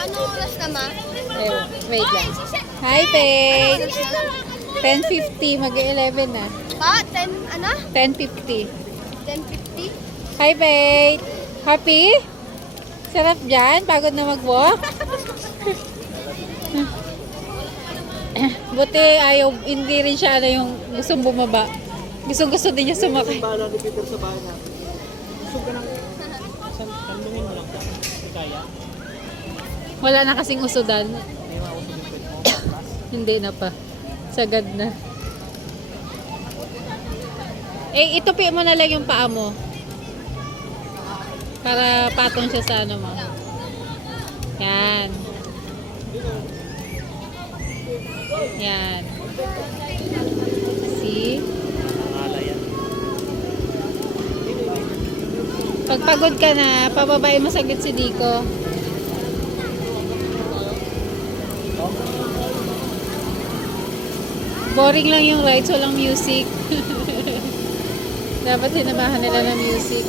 Anong oras na ma? Ayun, wait lang. Hi, Paige! 10:50, mag-11 na. Pa, 10, ano? 10:50. 10:50? Hi, Paige! Happy? Sarap dyan? Pagod na mag-walk? Buti ayaw, hindi rin siya yung gustong bumaba. Gusto din niya sumakay. Bala ni Peter sa bahay natin. Gusto ka nang sandungin mo lang ka. Hindi kaya. Wala na kasing usudan. Hindi mausog yung pet mo. Hindi na pa. Sagad na. Eh, itupi mo na lang yung paa mo. Para patong siya sa ano mo. Yan. Yan. See? Nakakala yan. Pag pagod ka na, pababain mo saglit si Dico. Boring lang yung rides, walang music. Dapat sinamahan nila ng music.